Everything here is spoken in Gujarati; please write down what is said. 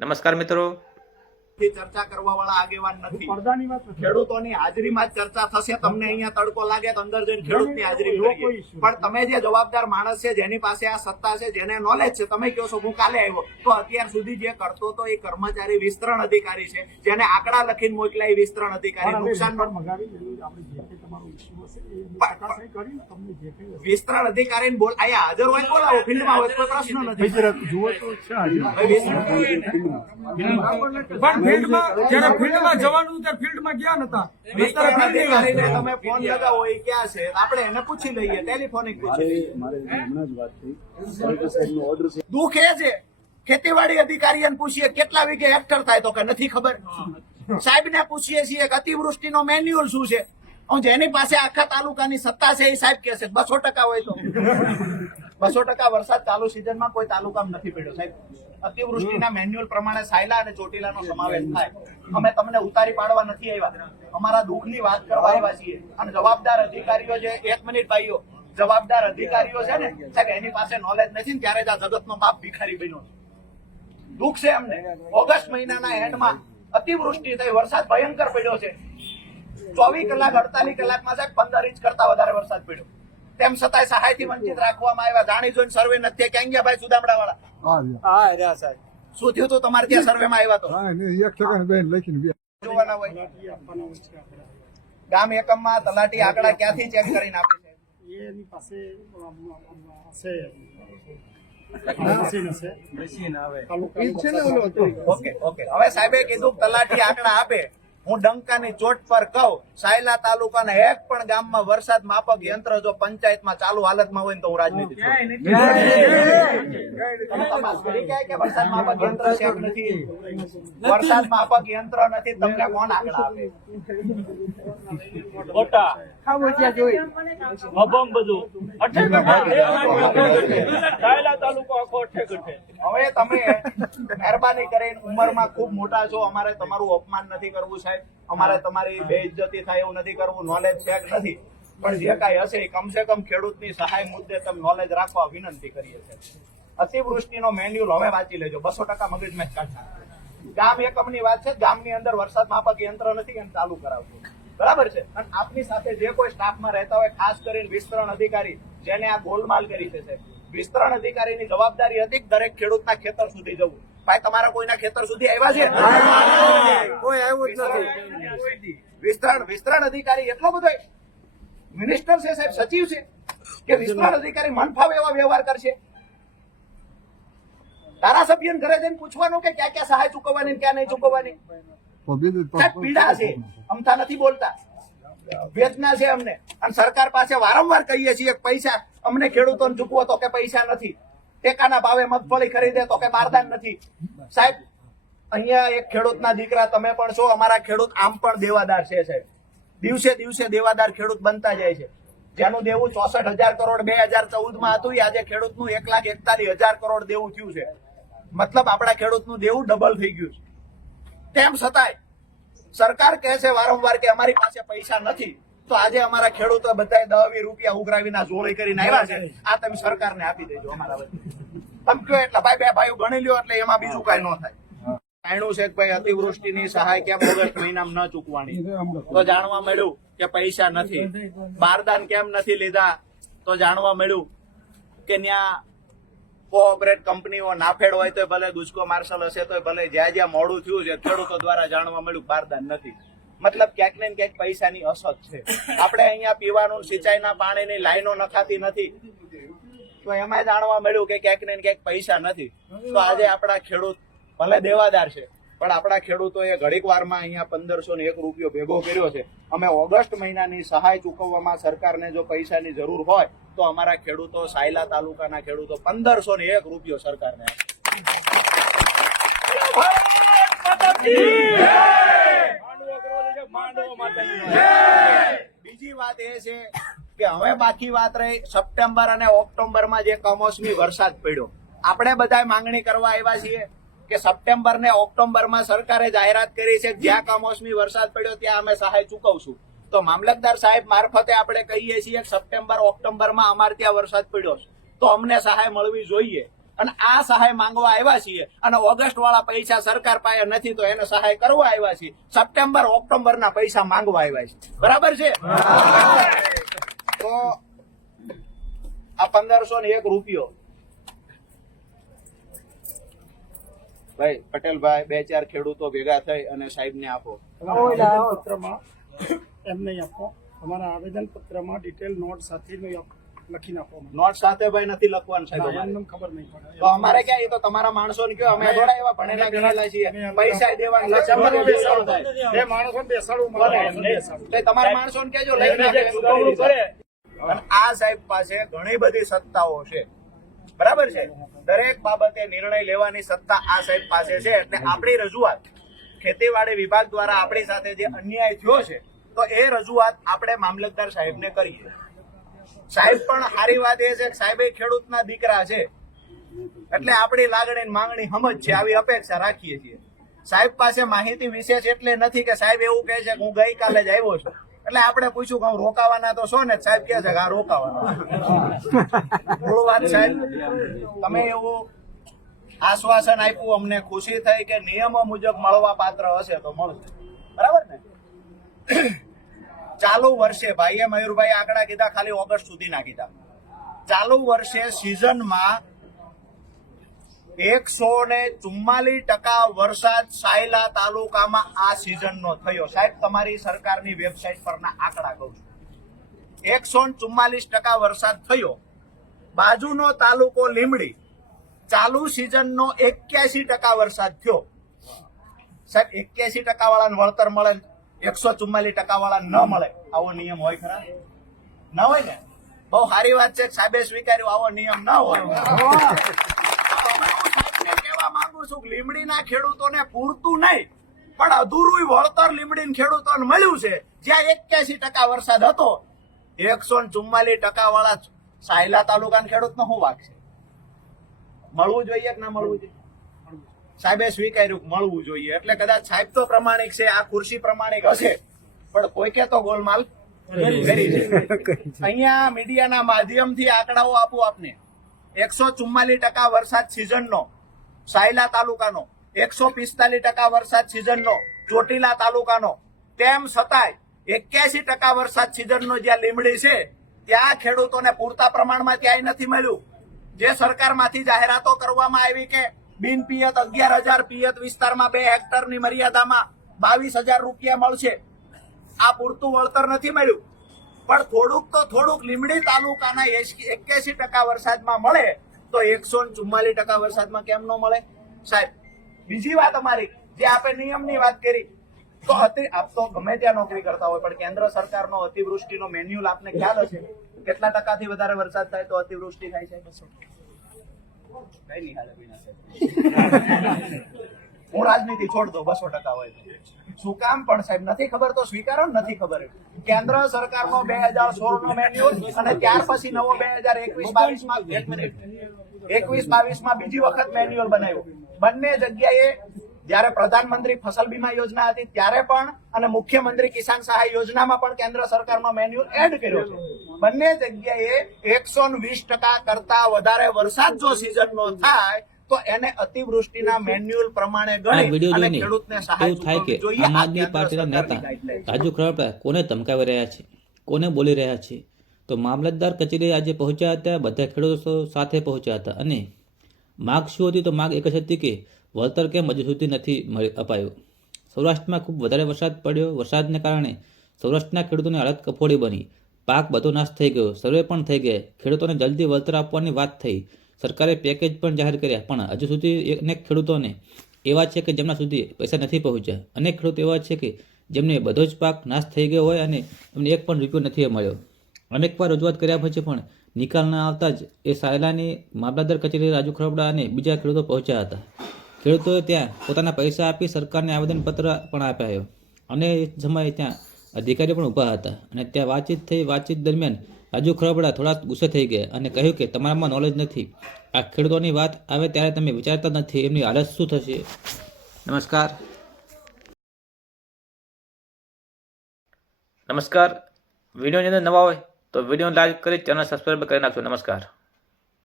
નમસ્કાર મિત્રો, ચર્ચા કરવા વાળા આગેવાન નથી. ખેડૂતોની હાજરીમાં જ ચર્ચા થશે. તમને અહીંયા તડકો લાગે તો અંદર જઈને ખેડૂતની હાજરી કરીએ. પણ તમે જે જવાબદાર માણસ છે, જેની પાસે આ સત્તા છે, જેને નોલેજ છે, તમે કહો છો હું કાલે આવ્યો, તો અત્યાર સુધી જે કરતો તો એ કર્મચારી વિસ્તરણ અધિકારી છે, જેને આંકડા લખીને મોકલાય વિસ્તરણ અધિકારી. નુકસાન વિસ્તરણ અધિકારી બોલ અહીંયા હાજર હોય બોલાવો, ફિલ્ડમાં હોય કોઈ પ્રશ્ન નથી. ફિલ્ડમાં જવાનું ત્યારે ફિલ્ડમાં ગયા નતા. વિસ્તરણ અધિકારીને તમે ફોન લગાવો એ ક્યાં છે આપણે એને પૂછી લઈએ, ટેલિફોનિક પૂછી લઈએ. દુઃખ એ છે ખેતીવાડી અધિકારીને પૂછીએ કેટલા વીઘે હેક્ટર થાય તો કે નથી ખબર. સાહેબ ને પૂછીએ છીએ કે અતિવૃષ્ટિનો મેન્યુઅલ શું છે, જેની પાસે આખા તાલુકાની સત્તા છે એ સાહેબ કે છે 200% હોય તો 200% વરસાદ ચાલુ સિઝનમાં કોઈ તાલુકામાં નથી પડ્યો સાહેબ. અતિવૃષ્ટિના મેન્યુઅલ પ્રમાણે સાયલા અને ચોટીલાનો સમાવેશ થાય. અમે તમને ઉતારી પાડવા નથી આવ્યા, અમારા દુઃખની વાત કરવા આવ્યા છીએ. અને જવાબદાર અધિકારીઓ જે 1 મિનિટ ભાઈઓ, જવાબદાર અધિકારીઓ છે ને સાહેબ, એની પાસે નોલેજ નથી ને ત્યારે જ આ જગતનો બાપ ભિખારી બન્યો છે. દુઃખ છે અમને. ઓગસ્ટ મહિનાના એન્ડમાં અતિવૃષ્ટિ થઈ, વરસાદ ભયંકર પડ્યો છે. 24 કલાક 48 કલાકમાં સાહેબ 15 ઇંચ કરતા વધારે વરસાદ પડ્યો. તેમ છતાંય સહાયથી વંચિત રાખવામાં આવ્યા. જાણી જોઈને સર્વે નથી. ક્યાં ગયા ભાઈ સુદામડા વાળા? શું થયું તું તમારે ત્યાં સર્વેમાં આવ્યા તો? જોવાના હોય. ગામ એકમમાં તલાટી આંકડા ક્યાંથી ચેક કરીને આપે છે? એની પાસે ઓકે. હવે સાહેબે કીધું તલાટી આંકડા આપે. હું ડંકાની ચોટ પર કહું, સાયલા તાલુકાના એક પણ ગામમાં વરસાદ માપક યંત્ર જો પંચાયતમાં ચાલુ હાલતમાં હોય ને તો હું રાજનીતિ વરસાદ માપક યંત્ર છે નથી. વરસાદ માપક યંત્ર નથી, તમને કોણ આંકડા આપે? હવે તમે મહેરબાની કરીને ઉંમરમાં ખૂબ મોટા છો, અમારે તમારું અપમાન નથી કરવું સાહેબ, અમારે તમારી બેઇજ્જતી થાય એવું નથી કરવું. નોલેજ છે કે નથી, પણ જે કાંઈ હશે કમસે કમ ખેડૂતની સહાય મુદ્દે તમે નોલેજ રાખવા વિનંતી કરીએ છીએ. અતિવૃષ્ટિનો મેન્યુઅલ હવે વાંચી લેજો, 200% મગજમાં કાઢતા. ગામ એકમની વાત છે, ગામની અંદર વરસાદ માપક યંત્ર નથી, એમ ચાલુ કરાવવું બરાબર છે. અને આપની સાથે જે કોઈ સ્ટાફમાં રહેતા હોય, ખાસ કરીને વિસ્તરણ અધિકારી જેને આ ગોલમાલ કરી છે, વિસ્તરણ અધિકારીની જવાબદારી હતી દરેક ખેડૂતના ખેતર સુધી જવું. ભાઈ તમારા કોઈના ખેતર સુધી આવ્યા છે? કોઈ આવ્યું જ નથી. વિસ્તરણ અધિકારી એટલો બધો મિનિસ્ટર છે સાહેબ, સચિવ છે કે વિસ્તરણ અધિકારી મન ફાવે એવા વ્યવહાર કરશે? ધારાસભ્ય ઘરે જઈને પૂછવાનું કે ક્યાં ક્યાં સહાય ચૂકવવાની ક્યાં નહીં ચૂકવવાની. પીડા છે, અમથા નથી બોલતા. વેદના છે અમને, અને સરકાર પાસે વારંવાર કહીએ છીએ પૈસા અમને ખેડૂતોને ચૂકવો તો કે પૈસા નથી. ટેકાના ભાવે મગફળી ખરીદે તો કે બારદાન નથી. સાહેબ અહીંયા એક ખેડૂતના દીકરા તમે પણ છો, અમારા ખેડૂત આમ પણ દેવાદાર છે સાહેબ. દિવસે દિવસે દેવાદાર ખેડૂત બનતા જાય છે. જેનું દેવું 64,000 કરોડ 2014માં હતું, આજે ખેડૂતનું 1,41,000 કરોડ દેવું થયું છે. મતલબ આપણા ખેડૂતનું દેવું ડબલ થઈ ગયું છે. તેમ છતાંય સરકાર કહે છે વારંવાર કે અમારી પાસે પૈસા નથી. તો આજે અમારા ખેડૂતો બધા 10-20 રૂપિયા ઉઘરાવીને જોડી કરીને આવ્યા છે. આ તમે સરકારને આપી દેજો. અમારા તમે કયો એટલે ભાઈ 2 ભાઈઓ ગણી લ્યો એટલે એમાં બીજું કઈ ન થાય. જાણ્યું છે કે ભાઈ અતિવૃષ્ટિની સહાય કેમ ઓગસ્ટ મહિનામાં ન ચૂકવાની, તો જાણવા મળ્યું કે પૈસા નથી. બારદાન કેમ નથી લીધા, તો જાણવા મળ્યું કે ત્યાં કોઓપરેટ કંપનીઓ નાફેડ હોય તો ભલે, ગુજકો માર્શલ હશે તો ભલે, જ્યાં જ્યાં મોડું થયું છે ખેડૂતો દ્વારા જાણવા મળ્યું બારદાન નથી. મતલબ ક્યાંક ને ક્યાંક પૈસાની અછત છે. આપણે અહીંયા પીવાનું સિંચાઈના પાણીની લાઈનો નખાતી નથી, તો એમાં જાણવા મળ્યું કે ક્યાંક ને ક્યાંક પૈસા નથી. તો આજે આપણા ખેડૂત ભલે દેવાદાર છે, પણ આપણા ખેડૂતોએ ઘડીક વારમાં અહીંયા 1501 રૂપિયો ભેગો કર્યો છે. અમે ઓગસ્ટ મહિનાની સહાય ચૂકવવામાં સરકારને જો પૈસાની જરૂર હોય તો અમારા ખેડૂતો, સાયલા તાલુકાના ખેડૂતો 1501 રૂપિયો સરકારને બીજી વાત એ છે કે હવે બાકી વાત રહી સપ્ટેમ્બર અને ઓક્ટોબરમાં જે કમોસમી વરસાદ પડ્યો. આપણે બધા માંગણી કરવા આવ્યા છીએ કે સપ્ટેમ્બર ને ઓક્ટોબરમાં સરકારે જાહેરાત કરી છે જ્યાં કમોસમી વરસાદ પડ્યો ત્યાં અમે સહાય ચૂકવશું. તો મામલતદાર સાહેબ મારફતે આપણે કહીએ છીએ કે સપ્ટેમ્બર ઓક્ટોબરમાં અમારે ત્યાં વરસાદ પડ્યો છે તો અમને સહાય મળવી જોઈએ. અને આ સહાય માંગવા આવ્યા છીએ અને ઓગસ્ટ વાળા પૈસા સરકાર પાસે નથી તો એને સહાય કરવા આવ્યા છીએ. સપ્ટેમ્બર ઓક્ટોબર ના પૈસા માંગવા આવ્યા છે. બરાબર છે? તો આ 1501 રૂપિયો ભાઈ પટેલભાઈ 2-4 ખેડૂતો ભેગા થઈ અને સાહેબને આપો. પત્રમાં એમ નહીં આપો, તમારા આવેદન પત્રમાં ડિટેલ નોટ સાથે લખી નાખો. નોટ સાથે ભાઈ નથી લખવાનું સાહેબ. એમને ખબર નહીં પડે તો અમારે ક્યાં? એ તો તમારા માણસો ને કયો, અમે થોડા એવા ભણેલા ગણેલા છીએ. પૈસા દેવાના એ માણસો બેસાડવું તો તમારા માણસો ને કેજો લઈને આપે. અને આ સાહેબ પાસે ઘણી બધી સત્તાઓ છે. બરાબર છે? દરેક બાબતે નિર્ણય લેવાની સત્તા આ સાહેબ પાસે છે. એટલે આપણી રજૂઆત ખેતીવાડી વિભાગ દ્વારા આપણી સાથે જે અન્યાય થયો છે તો એ રજૂઆત આપણે મામલતદાર સાહેબને કરીએ. સાહેબ પણ સારી વાત એ છે કે સાહેબ ખેડૂતના દીકરા છે એટલે આપણી લાગણી ને માંગણી સમજ છે, આવી અપેક્ષા રાખીએ છીએ. સાહેબ પાસે માહિતી વિશેષ એટલે નથી કે સાહેબ એવું કહે છે કે હું ગઈકાલે જ આવ્યો છું એટલે આપણે પૂછ્યું કે હું રોકાવાના તો છો ને? સાહેબ કહે છે કે હા રોકાવાના. મૂળ વાત સાહેબ, તમે એવું આશ્વાસન આપ્યું, અમને ખુશી થઈ કે નિયમો મુજબ મળવા પાત્ર હશે તો મળશે. બરાબર ને? ચાલુ વર્ષે ભાઈએ મયુરભાઈ આંકડા કીધા, ખાલી ઓગસ્ટ સુધીના કીધા. ચાલુ વર્ષે સિઝનમાં 144% વરસાદ સાયલા તાલુકામાં આ સિઝનનો થયો. સાહેબ તમારી સરકારની વેબસાઇટ પરના આંકડા કહું છું. 144% વરસાદ થયો. બાજુનો તાલુકો લીંબડી, ચાલુ સિઝનનો 81% વરસાદ થયો. સાહેબ 81% વાળાને વળતર મળે, 144% વાળા ન મળે, આવો નિયમ હોય ખરા? ના હોય ને? બહુ સારી વાત છે સાહેબે સ્વીકાર્યું, આવો નિયમ ના હોય. કહેવા માંગુ છું કે લીંબડીના ખેડૂતોને પૂરતું નહીં પણ અધૂરું વળતર લીંબડી ખેડૂતોને મળ્યું છે. જ્યાં 81% વરસાદ હતો, 144% વાળા સાયલા તાલુકાના ખેડૂતનો શું વાક છે? મળવું જોઈએ કે ના મળવું જોઈએ? સાહેબે સ્વીકાર્યું મળવું જોઈએ. એટલે કદાચ સાહેબ તો પ્રમાણિક છે, આ ખુરશી પ્રમાણિક હશે પણ કોઈકે તો ગોલમાલ કરી છે. અહીંયા મીડિયાના માધ્યમથી આંકડાઓ આપું આપને. 144% વરસાદ સિઝનનો સાયલા તાલુકાનો, 145% વરસાદ સિઝનનો ચોટીલા તાલુકાનો. તેમ છતાંય 81% વરસાદ સિઝનનો જ્યાં લીંબડી છે ત્યાં ખેડૂતોને પૂરતા પ્રમાણમાં ક્યાંય નથી મળ્યું. જે સરકારમાંથી જાહેરાતો કરવામાં આવી કે બિન પિયત 11,000, પિયત વિસ્તારમાં 2 હેક્ટરની મર્યાદામાં 22,000 રૂપિયા મળશે, આ પૂરતું વળતર નથી મળ્યું. પણ થોડુંક લીંબડી તાલુકાના 81% વરસાદમાં મળે તો 144% વરસાદમાં કેમ ન મળે? સાહેબ બીજી વાત અમારી, જે આપણે નિયમની વાત કરી, તો આપ તો ગમે ત્યાં નોકરી કરતા હોય પણ કેન્દ્ર સરકારનો અતિવૃષ્ટિનો મેન્યુઅલ આપને ખ્યાલ હશે. કેટલા ટકાથી વધારે વરસાદ થાય તો અતિવૃષ્ટિ થાય છે? હું રાજનીતિ છોડ દો, 200% હોય તો. શું કામ પણ સાહેબ નથી ખબર તો સ્વીકારો. નથી ખબર કેન્દ્ર સરકારનો 2016 નો મેન્યુઅલ અને ત્યાર પછી નવો 2021-22માં બીજી વખત મેન્યુઅલ બનાવ્યો. બંને જગ્યાએ જયારે પ્રધાનમંત્રી ફસલ બીમા યોજના હતી ત્યારે પણ અને મુખ્યમંત્રી કિસાન સહાય યોજનામાં પણ કેન્દ્ર સરકારનો મેન્યુઅલ એડ કર્યો છે. બંને જગ્યાએ 120% કરતા વધારે વરસાદ જો સિઝનનો થાય તો એને અતિવૃષ્ટિના મેન્યુઅલ પ્રમાણે ગણી અને ખેડૂતને સહાય ચૂકવવી જોઈએ. આમ આદમી પાર્ટીના નેતા રાજુ ખરપડા કોને ધમકાવી રહ્યા છે, કોને બોલી રહ્યા છે? તો મામલતદાર કચેરીએ આજે પહોંચ્યા હતા, બધા ખેડૂતો સાથે પહોંચ્યા હતા અને માગ શું હતી? તો માગ એક જ હતી કે વળતર કેમ હજુ સુધી નથી અપાયું. સૌરાષ્ટ્રમાં ખૂબ વધારે વરસાદ પડ્યો. વરસાદને કારણે સૌરાષ્ટ્રના ખેડૂતોની હાલત કફોડી બની, પાક બધો નાશ થઈ ગયો, સર્વે પણ થઈ ગયા. ખેડૂતોને જલ્દી વળતર આપવાની વાત થઈ, સરકારે પેકેજ પણ જાહેર કર્યા, પણ હજુ સુધી અનેક ખેડૂતોને એવા છે કે જેમના સુધી પૈસા નથી પહોંચ્યા. અનેક ખેડૂતો એવા છે કે જેમને બધો જ પાક નાશ થઈ ગયો હોય અને એમને એક પણ રૂપિયો નથી મળ્યો. અનેકવાર રજૂઆત કર્યા પછી પણ નિકાલ ન આવતા જ એ સાયલાની મામલતદાર કચેરી રાજુ ખરપડા અને બીજા ખેડૂતો પહોંચ્યા હતા. ખેડૂતોએ ત્યાં પોતાના પૈસા આપી સરકારને આવેદનપત્ર પણ આપ્યા અને એ સમયે ત્યાં અધિકારીઓ પણ ઊભા હતા અને ત્યાં વાતચીત થઈ. વાતચીત દરમિયાન રાજુ ખરપડા થોડા ગુસ્સે થઈ ગયા અને કહ્યું કે તમારામાં નોલેજ નથી, આ ખેડૂતોની વાત આવે ત્યારે તમે વિચારતા નથી, એમની હાલત શું થશે. નમસ્કાર. વિડીયોની અંદર નવા હોય તો વિડીયો લાઈક કરી ચેનલ સબસ્ક્રાઈબ કરી નાખજો. નમસ્કાર.